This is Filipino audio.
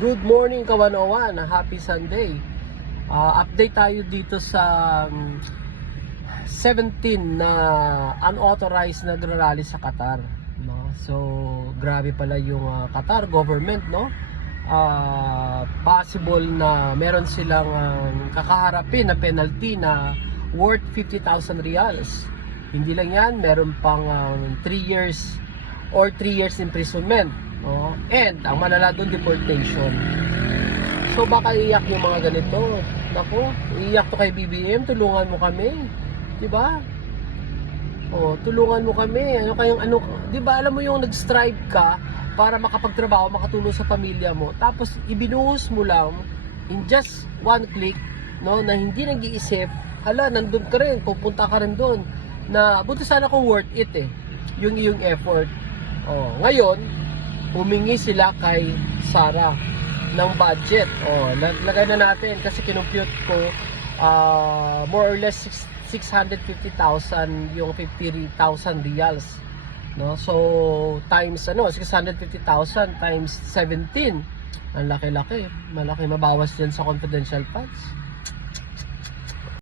Good morning Kawanawan, happy Sunday. Update tayo dito sa 17 na unauthorized na rally sa Qatar, no? So grabe pala yung Qatar government, no? Possible na meron silang kakaharapin na penalty na worth 50,000 riyals. Hindi lang yan, meron pang 3 years or 3 years imprisonment. Oh, and ang malala doon, deportation. So baka iyak yung mga ganito. Naku, iyak to kay BBM, tulungan mo kami. 'Di ba? Oh, tulungan mo kami. Ano kayong 'di ba alam mo yung nag-strive ka para makapagtrabaho, makatulong sa pamilya mo. Tapos ibinuhos mo lang in just one click, no, na hindi nag-iisip. Hala, nandun ka rin, pupunta ka rin doon. Na buti sana kung worth it yung iyong effort. Oh, ngayon humingi sila kay Sara ng budget. Oh, lagay na natin kasi kinumpute ko more or less 650,000 yung 50,000 riyals, no? So times 650,000 times 17. Ang laki-laki. Malaki mabawas din sa confidential funds.